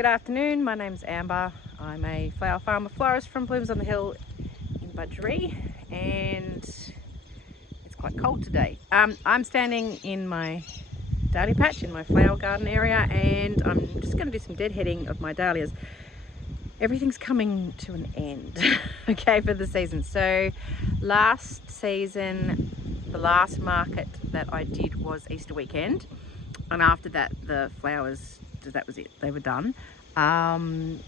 good afternoon. My name's Amber. I'm a flower farmer florist from Blooms on the Hill in Budgeree, and it's quite cold today. I'm standing in my dahlia patch in my flower garden area, and I'm just going to do some deadheading of my dahlias. Everything's coming to an end, okay, for the season. So last season, the last market that I did was Easter weekend, and after that the flowers, that was it, they were done.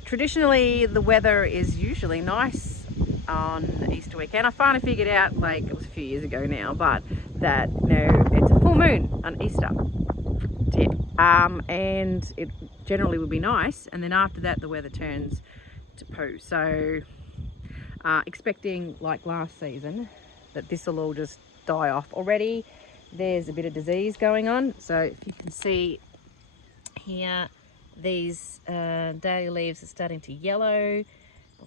Traditionally the weather is usually nice on Easter weekend. I finally figured out, like, it was a few years ago now, but that it's a full moon on Easter tip, and it generally would be nice, and then after that the weather turns to poo. So expecting, like last season, that this will all just die off. Already there's a bit of disease going on, so if you can see here, these dahlia leaves are starting to yellow,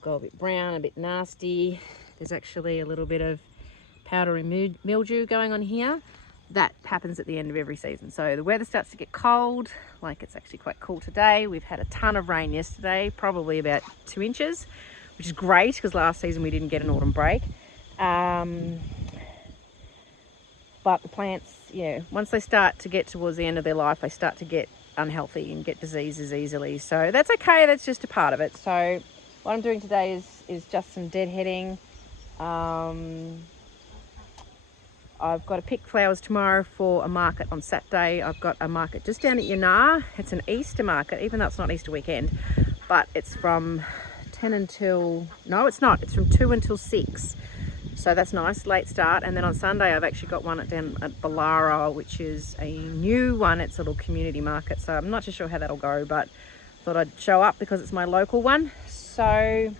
go a bit brown, a bit nasty. There's actually a little bit of powdery mildew going on here. That happens at the end of every season. So the weather starts to get cold, like it's actually quite cool today. We've had a ton of rain yesterday, probably about 2 inches, which is great because last season we didn't get an autumn break. But the plants, yeah, once they start to get towards the end of their life, they start to get unhealthy and get diseases easily. So that's okay, that's just a part of it. So what I'm doing today is just some deadheading. I've got to pick flowers tomorrow for a market on Saturday. I've got a market just down at Yanar. It's an Easter market, even though it's not Easter weekend, but it's from 10 until, no it's not, it's from 2 until 6. So that's nice, late start. And then on Sunday I've actually got one down at Dahlia, which is a new one. It's a little community market, so I'm not too sure how that'll go, but thought I'd show up because it's my local one. So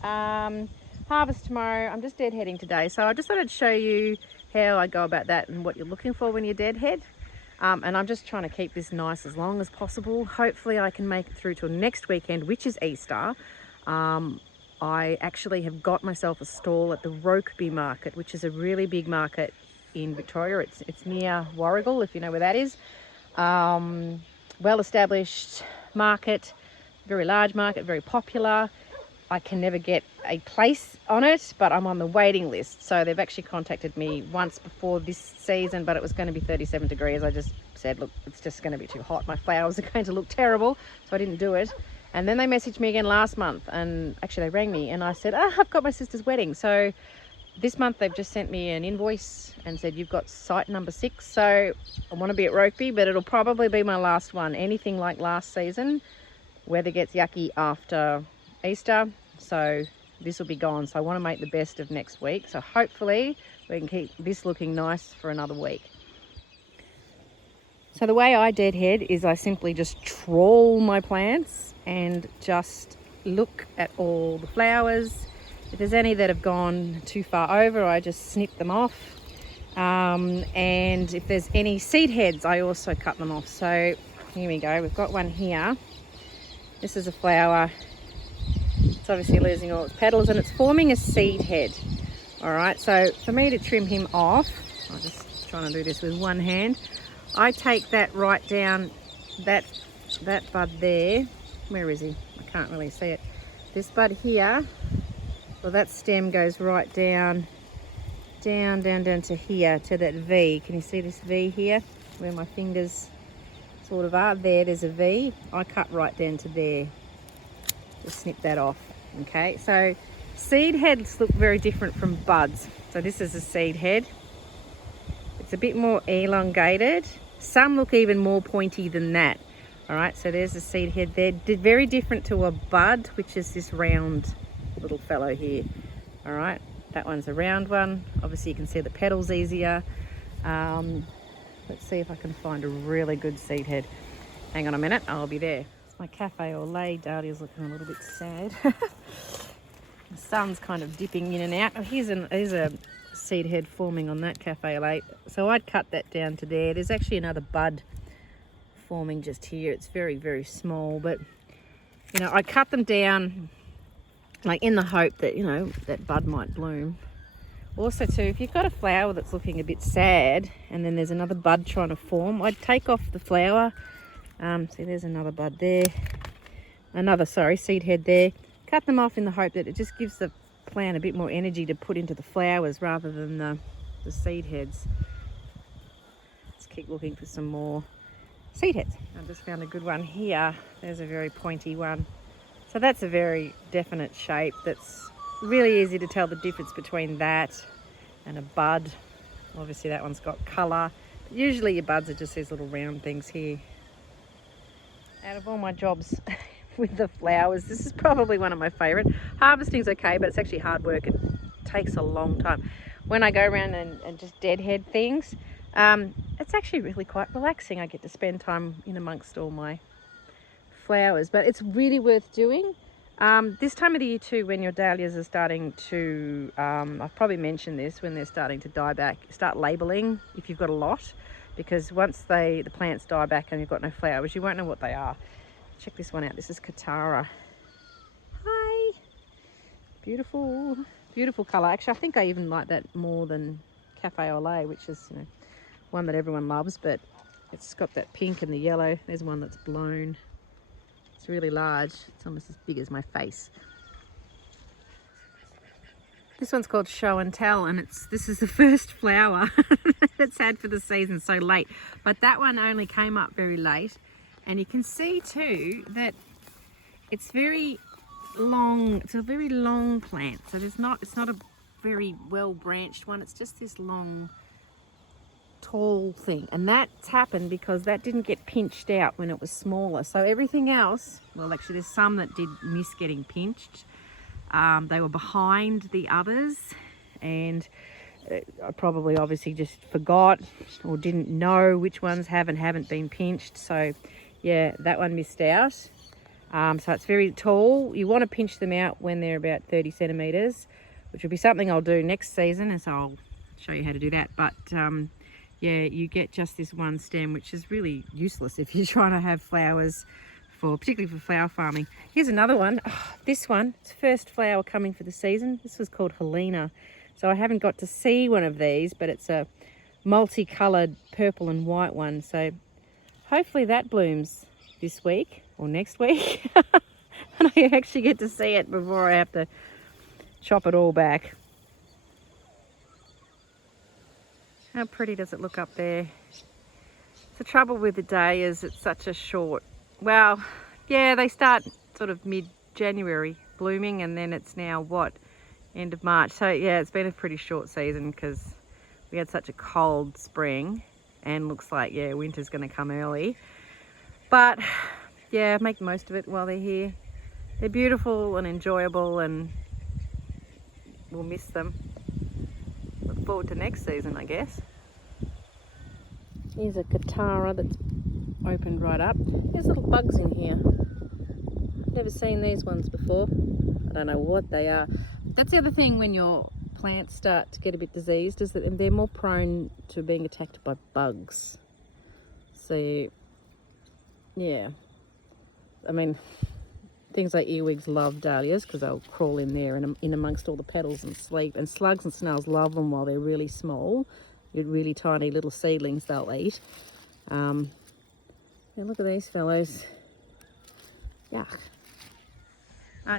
harvest tomorrow. I'm just deadheading today, so I just thought I'd show you how I go about that and what you're looking for when you deadhead. And I'm just trying to keep this nice as long as possible. Hopefully I can make it through till next weekend, which is Easter. I actually have got myself a stall at the Rokeby market, which is a really big market in Victoria. It's near Warrigal, if you know where that is. Well established market, very large market, very popular. I can never get a place on it, but I'm on the waiting list. So they've actually contacted me once before this season, but it was going to be 37 degrees. I just said, look, it's just going to be too hot. My flowers are going to look terrible. So I didn't do it. And then they messaged me again last month, and actually they rang me and I said, I've got my sister's wedding. So this month they've just sent me an invoice and said, you've got site number 6. So I want to be at Rokeby, but it'll probably be my last one. Anything like last season, weather gets yucky after Easter, so this will be gone. So I want to make the best of next week. So hopefully we can keep this looking nice for another week. So the way I deadhead is I simply just trawl my plants and just look at all the flowers. If there's any that have gone too far over, I just snip them off. And if there's any seed heads, I also cut them off. So here we go, we've got one here. This is a flower. It's obviously losing all its petals and it's forming a seed head. All right, so for me to trim him off, I'm just trying to do this with one hand. I take that right down, that bud there. Where is he? I can't really see it. This bud here, well, that stem goes right down to here, to that V. Can you see this V here, where my fingers sort of are? There's a V. I cut right down to there. Just snip that off. Okay, so seed heads look very different from buds. So this is a seed head. It's a bit more elongated. Some look even more pointy than that. All right, so there's a seed head there. Very different to a bud, which is this round little fellow here. All right, that one's a round one. Obviously you can see the petals easier. Let's see if I can find a really good seed head. Hang on a minute, I'll be there. It's my cafe au lait. Dahlia's looking a little bit sad. The sun's kind of dipping in and out. Oh, here's a seed head forming on that cafe au lait. So I'd cut that down to there. There's actually another bud forming just here. It's very, very small, but you know, I cut them down like in the hope that, you know, that bud might bloom. Also too, if you've got a flower that's looking a bit sad and then there's another bud trying to form, I'd take off the flower. See, there's another bud there. another, sorry, seed head there. Cut them off in the hope that it just gives the plant a bit more energy to put into the flowers rather than the seed heads. Let's keep looking for some more seed heads. I just found a good one here. There's a very pointy one. So that's a very definite shape. That's really easy to tell the difference between that and a bud. Obviously that one's got colour. Usually your buds are just these little round things here. Out of all my jobs with the flowers, this is probably one of my favourite. Harvesting's okay, but it's actually hard work. It takes a long time. When I go around and just deadhead things, it's actually really quite relaxing. I get to spend time in amongst all my flowers, but it's really worth doing. This time of the year too, when your dahlias are starting to, I've probably mentioned this, when they're starting to die back, start labelling if you've got a lot, because once the plants die back and you've got no flowers, you won't know what they are. Check this one out. This is Katara. Hi. Beautiful, beautiful colour. Actually, I think I even like that more than Cafe au lait, which is, you know, one that everyone loves, but it's got that pink and the yellow. There's one that's blown. It's really large. It's almost as big as my face. This one's called Show and Tell, and this is the first flower it's had for the season, so late. But that one only came up very late, and you can see too that it's very long. It's a very long plant, so it's not a very well branched one. It's just this long, tall thing, and that's happened because that didn't get pinched out when it was smaller. So everything else, well, actually there's some that did miss getting pinched. They were behind the others, and I probably obviously just forgot or didn't know which ones have and haven't been pinched. So yeah, that one missed out. So it's very tall. You want to pinch them out when they're about 30 centimeters, which will be something I'll do next season, as I'll show you how to do that. But yeah, you get just this one stem, which is really useless if you're trying to have flowers, particularly for flower farming. Here's another one. Oh, this one, it's first flower coming for the season. This was called Helena. So I haven't got to see one of these, but it's a multicolored purple and white one. So hopefully that blooms this week or next week. And I actually get to see it before I have to chop it all back. How pretty does it look up there? The trouble with the dahlias, it's such a short, well, yeah, they start sort of mid-January blooming, and then it's now what, end of March. So yeah, it's been a pretty short season because we had such a cold spring, and looks like, yeah, winter's going to come early. But yeah, make the most of it while they're here. They're beautiful and enjoyable, and we'll miss them. Look forward to next season, I guess. Here's a Katara that's opened right up. There's little bugs in here. Never seen these ones before. I don't know what they are. That's the other thing when your plants start to get a bit diseased, is that they're more prone to being attacked by bugs. So yeah, I mean, things like earwigs love dahlias because they'll crawl in there and in amongst all the petals and sleep. And slugs and snails love them while they're really small. Really tiny little seedlings they'll eat. Yeah, look at these fellows. Yuck.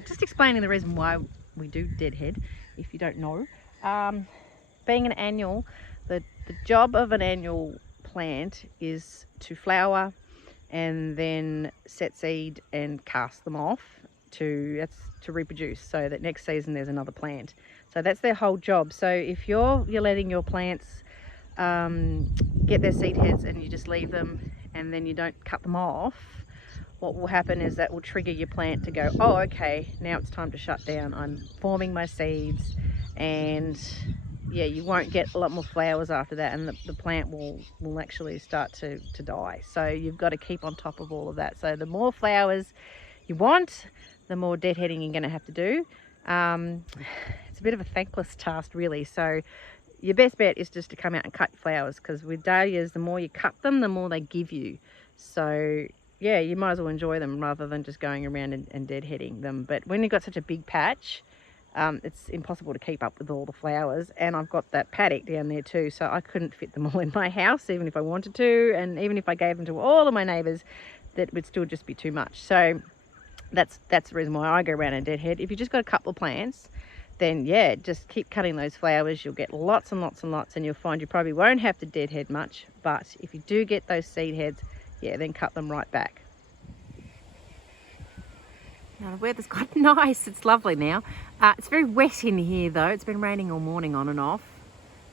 Just explaining the reason why we do deadhead, if you don't know. Being an annual, the job of an annual plant is to flower and then set seed and cast them off to reproduce, so that next season there's another plant. So that's their whole job. So if you're letting your plants get their seed heads and you just leave them and then you don't cut them off, what will happen is that will trigger your plant to go, oh, okay, now it's time to shut down. I'm forming my seeds, and yeah, you won't get a lot more flowers after that, and the plant will actually start to die. So you've got to keep on top of all of that. So the more flowers you want, the more deadheading you're going to have to do. It's a bit of a thankless task, really. So your best bet is just to come out and cut flowers, because with dahlias, the more you cut them, the more they give you. So yeah, you might as well enjoy them rather than just going around and deadheading them. But when you've got such a big patch, it's impossible to keep up with all the flowers. And I've got that paddock down there too, so I couldn't fit them all in my house, even if I wanted to. And even if I gave them to all of my neighbours, that would still just be too much. So that's the reason why I go around and deadhead. If you just got a couple of plants, then yeah, just keep cutting those flowers. You'll get lots and lots and lots, and you'll find you probably won't have to deadhead much. But if you do get those seed heads, yeah, then cut them right back. Now the weather's got nice. It's lovely now. It's very wet in here though. It's been raining all morning on and off.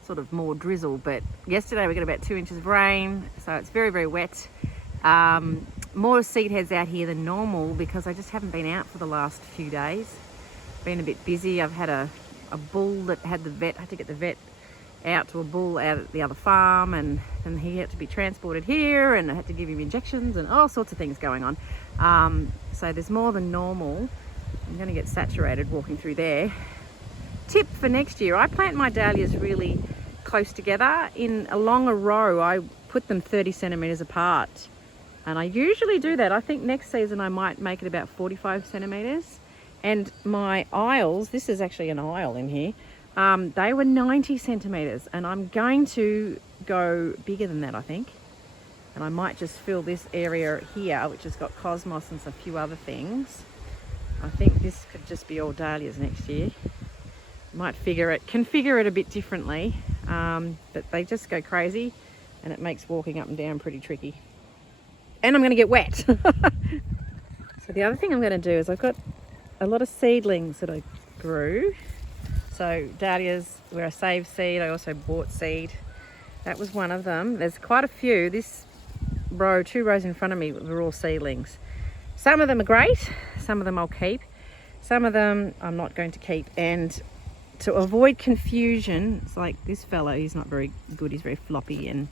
Sort of more drizzle, but yesterday we got about 2 inches of rain, so it's very, very wet. More seed heads out here than normal because I just haven't been out for the last few days. Been a bit busy. I've had a bull that had I had to get the vet out to a bull out at the other farm, and he had to be transported here, and I had to give him injections and all sorts of things going on. So there's more than normal. I'm going to get saturated walking through there. Tip for next year, I plant my dahlias really close together along a row. I put them 30 centimeters apart, and I usually do that. I think next season I might make it about 45 centimeters. And my aisles, this is actually an aisle in here, they were 90 centimeters, and I'm going to go bigger than that, I think. And I might just fill this area here, which has got cosmos and a few other things. I think this could just be all dahlias next year. Might configure it a bit differently, but they just go crazy, and it makes walking up and down pretty tricky. And I'm going to get wet. So the other thing I'm going to do is I've got a lot of seedlings that I grew. So dahlias where I saved seed, I also bought seed. That was one of them. There's quite a few. This row, 2 rows in front of me, were all seedlings. Some of them are great, some of them I'll keep, some of them I'm not going to keep. And to avoid confusion, it's like this fellow, he's not very good, he's very floppy, and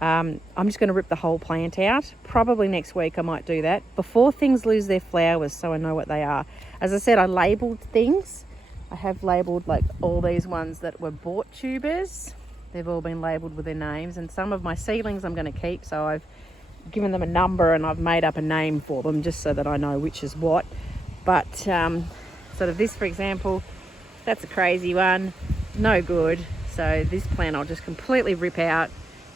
I'm just going to rip the whole plant out. Probably next week I might do that before things lose their flowers, so I know what they are. As I said, I labelled things. I have labelled like all these ones that were bought tubers. They've all been labelled with their names, and some of my seedlings I'm going to keep, so I've given them a number and I've made up a name for them just so that I know which is what. But sort of this, for example, that's a crazy one, no good. So this plant I'll just completely rip out,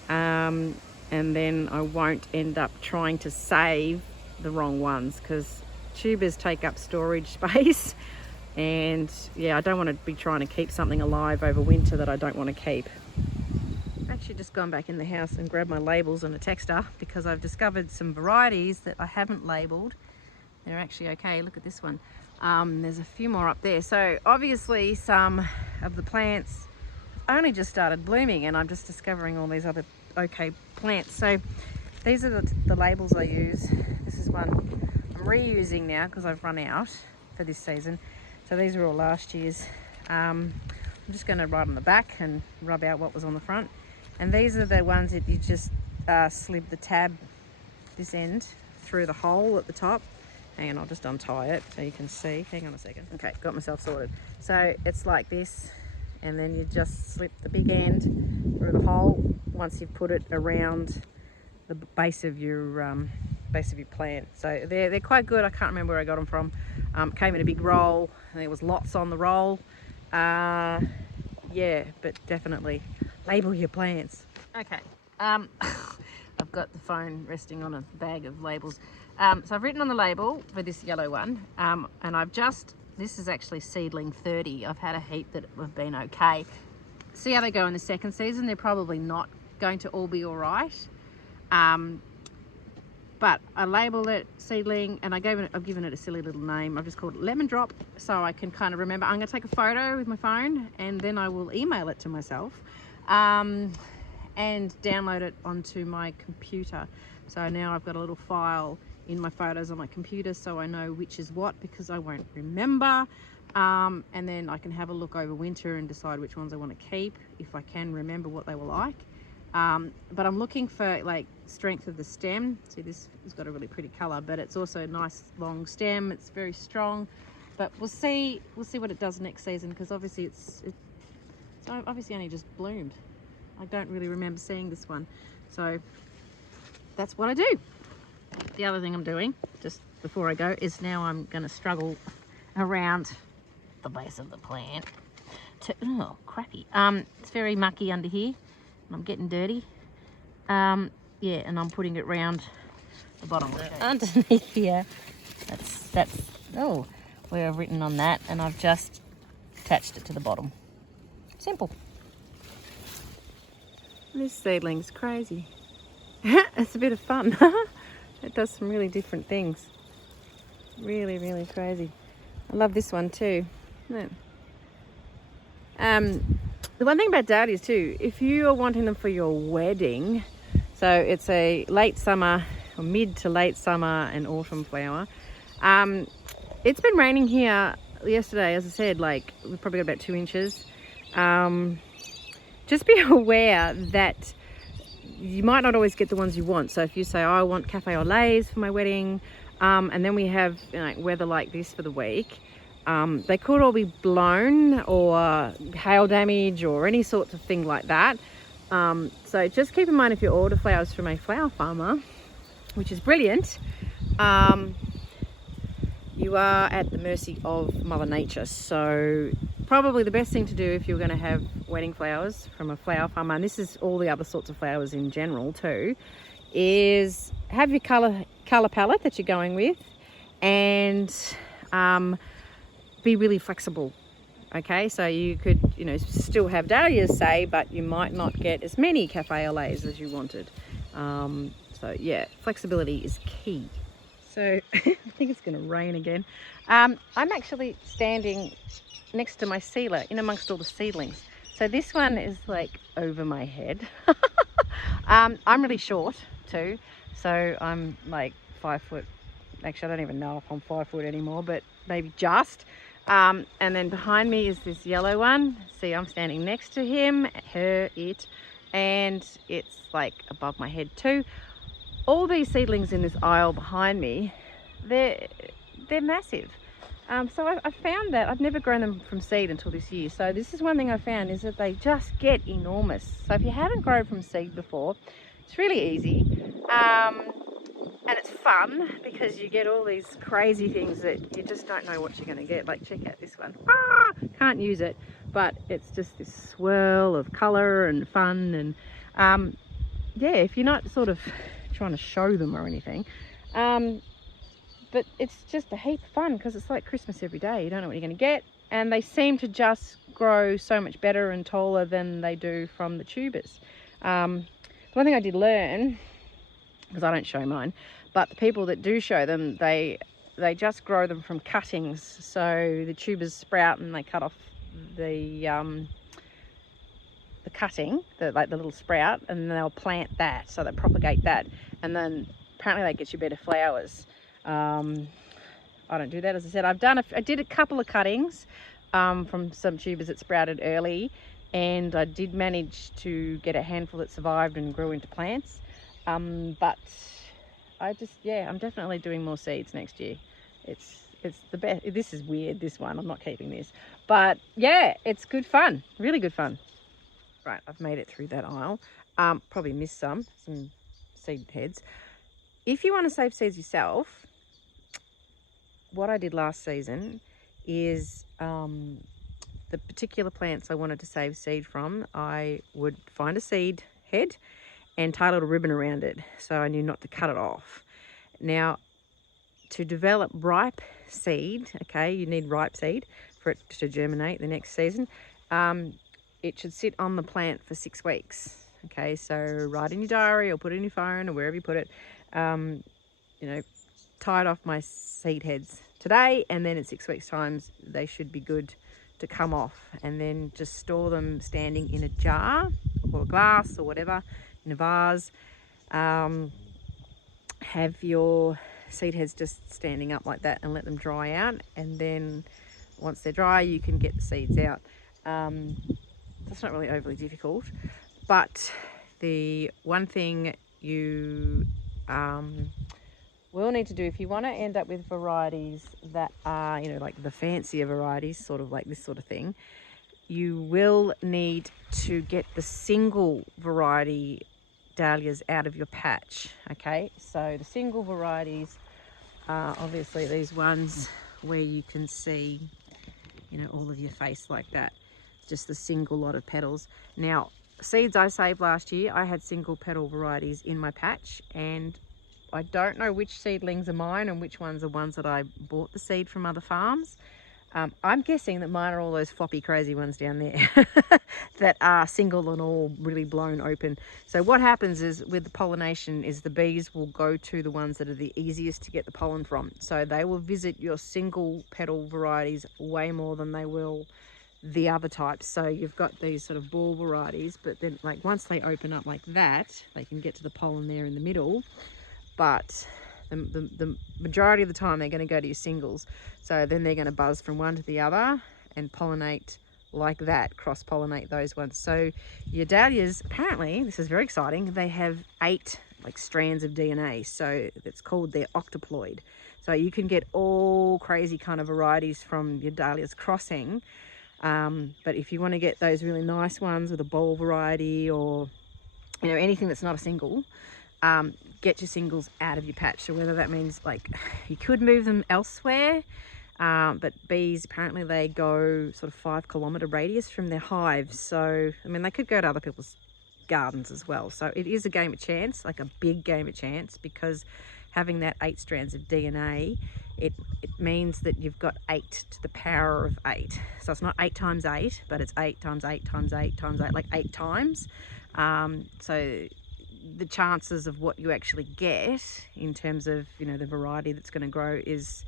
and then I won't end up trying to save the wrong ones, because tubers take up storage space, and yeah, I don't want to be trying to keep something alive over winter that I don't want to keep. I've actually just gone back in the house and grabbed my labels and a texter, because I've discovered some varieties that I haven't labelled. They're actually okay. Look at this one. There's a few more up there. So obviously some of the plants only just started blooming, and I'm just discovering all these other okay plants. So these are the labels I use. This is one I'm reusing now because I've run out for this season. So these are all last year's. I'm just going to write on the back and rub out what was on the front. And these are the ones that you just slip the tab, this end, through the hole at the top. Hang on, I'll just untie it so you can see. Hang on a second. Okay, got myself sorted. So it's like this, and then you just slip the big end through the hole once you've put it around the base of your plant. So they're quite good. I can't remember where I got them from. Came in a big roll, and there was lots on the roll. Yeah, but definitely label your plants. Okay. I've got the phone resting on a bag of labels. So I've written on the label for this yellow one, and this is actually seedling 30. I've had a heap that have been okay. See how they go in the second season. They're probably not going to all be all right. But I labelled it seedling, and I've given it a silly little name. I've just called it Lemon Drop, so I can kind of remember. I'm going to take a photo with my phone, and then I will email it to myself, and download it onto my computer. So now I've got a little file in my photos on my computer, so I know which is what, because I won't remember. And then I can have a look over winter and decide which ones I want to keep, if I can remember what they were like. But I'm looking for like strength of the stem. See, this has got a really pretty color, but it's also a nice long stem. It's very strong, but we'll see what it does next season, because obviously it's obviously only just bloomed. I don't really remember seeing this one, so that's what I do. The other thing I'm doing just before I go is now I'm going to struggle around the base of the plant oh crappy, it's very mucky under here, and I'm getting dirty. Yeah, and I'm putting it round the bottom underneath here. That's that's, oh, where I've written on that, and I've just attached it to the bottom. Simple. This seedling's crazy. It's a bit of fun. It does some really different things. Really, really crazy. I love this one too. Yeah. The one thing about Dahlias too, if you are wanting them for your wedding, so it's a late summer or mid to late summer and autumn flower. It's been raining here yesterday, as I said, like we probably got about 2 inches. Just be aware that you might not always get the ones you want. So if you say, oh, I want cafe au laits for my wedding, and then we have weather like this for the week, they could all be blown or hail damage or any sorts of thing like that. So just keep in mind, if you order flowers from a flower farmer, which is brilliant, you are at the mercy of Mother Nature. So probably the best thing to do if you're going to have wedding flowers from a flower farmer, and this is all the other sorts of flowers in general too, is have your color palette that you're going with, and be really flexible. Okay, so you could, still have dahlias, say, but you might not get as many cafe au laits as you wanted. So yeah, flexibility is key. So I think it's going to rain again. I'm actually standing next to my sealer, in amongst all the seedlings. So this one is like over my head. I'm really short too, so I'm like 5 foot. Actually, I don't even know if I'm 5 foot anymore, but maybe just. And then behind me is this yellow one. See, I'm standing next to him, it, and it's like above my head too. All these seedlings in this aisle behind me, they're massive. So I found that I've never grown them from seed until this year. So this is one thing I found, is that they just get enormous. So if you haven't grown from seed before, it's really easy. And it's fun because you get all these crazy things that you just don't know what you're going to get. Like, check out this one. Can't use it, but it's just this swirl of colour and fun. And yeah, if you're not sort of trying to show them or anything, but it's just a heap of fun because it's like Christmas every day. You don't know what you're going to get, and they seem to just grow so much better and taller than they do from the tubers. The one thing I did learn, because I don't show mine, but the people that do show them, they just grow them from cuttings. So the tubers sprout and they cut off the cutting, like the little sprout, and then they'll plant that, so they propagate that, and then apparently that gets you better flowers. I don't do that, as I said. I did a couple of cuttings from some tubers that sprouted early, and I did manage to get a handful that survived and grew into plants. But I'm definitely doing more seeds next year. It's the best. This is weird, this one, I'm not keeping this, but yeah, it's good fun, really good fun. Right, I've made it through that aisle. Probably missed some seed heads. If you want to save seeds yourself, what I did last season is the particular plants I wanted to save seed from, I would find a seed head and tie a little ribbon around it, so I knew not to cut it off. Now, to develop ripe seed, okay, you need ripe seed for it to germinate the next season. It should sit on the plant for 6 weeks. Okay, so write in your diary or put it in your phone or wherever you put it. Tied off my seed heads today, and then in 6 weeks' time they should be good to come off, and then just store them standing in a jar or a glass or whatever, in a vase. Have your seed heads just standing up like that and let them dry out, and then once they're dry you can get the seeds out. That's not really overly difficult, but the one thing you will need to do, if you want to end up with varieties that are, like the fancier varieties, sort of like this sort of thing, you will need to get the single variety dahlias out of your patch. Okay, so the single varieties are obviously these ones where you can see, all of your face like that, just the single lot of petals. Now, seeds I saved last year, I had single petal varieties in my patch, and I don't know which seedlings are mine and which ones are ones that I bought the seed from other farms. I'm guessing that mine are all those floppy crazy ones down there that are single and all really blown open. So what happens is with the pollination is the bees will go to the ones that are the easiest to get the pollen from. So they will visit your single petal varieties way more than they will the other types. So you've got these sort of ball varieties, but then like once they open up like that, they can get to the pollen there in the middle. But the majority of the time they're going to go to your singles. So then they're going to buzz from one to the other and pollinate like that, cross-pollinate those ones. So your dahlias, apparently, this is very exciting, they have 8 like strands of DNA. So it's called their octoploid. So you can get all crazy kind of varieties from your dahlias crossing. But if you want to get those really nice ones with a bowl variety or anything that's not a single, get your singles out of your patch. So whether that means like you could move them elsewhere, but bees apparently they go sort of 5-kilometre radius from their hives. So I mean they could go to other people's gardens as well. So it is a game of chance, like a big game of chance, because having that 8 strands of DNA, it means that you've got 8 to the power of 8. So it's not 8 times 8, but it's 8 times 8 times 8 times 8, like 8 times. So the chances of what you actually get in terms of the variety that's going to grow is,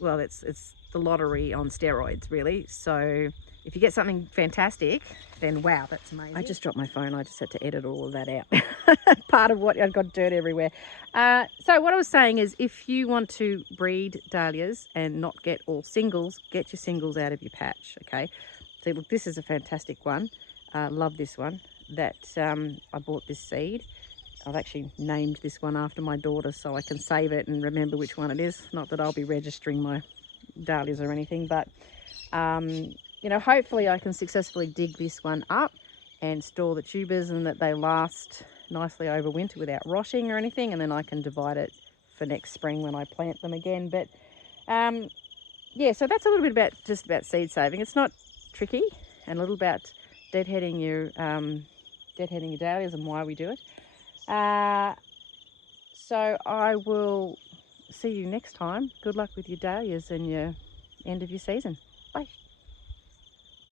well, it's the lottery on steroids really. So if you get something fantastic, then wow, that's amazing. I just dropped my phone. I just had to edit all of that out. Part of what I've got dirt everywhere. So what I was saying is, if you want to breed dahlias and not get all singles, get your singles out of your patch. Okay. So look, this is a fantastic one. Love this one. That I bought this seed. I've actually named this one after my daughter so I can save it and remember which one it is. Not that I'll be registering my dahlias or anything, but hopefully I can successfully dig this one up and store the tubers and that they last nicely over winter without rotting or anything, and then I can divide it for next spring when I plant them again. But yeah, so that's a little bit about seed saving. It's not tricky, and a little about deadheading your dahlias and why we do it. So I will see you next time. Good luck with your dahlias and your end of your season. Bye.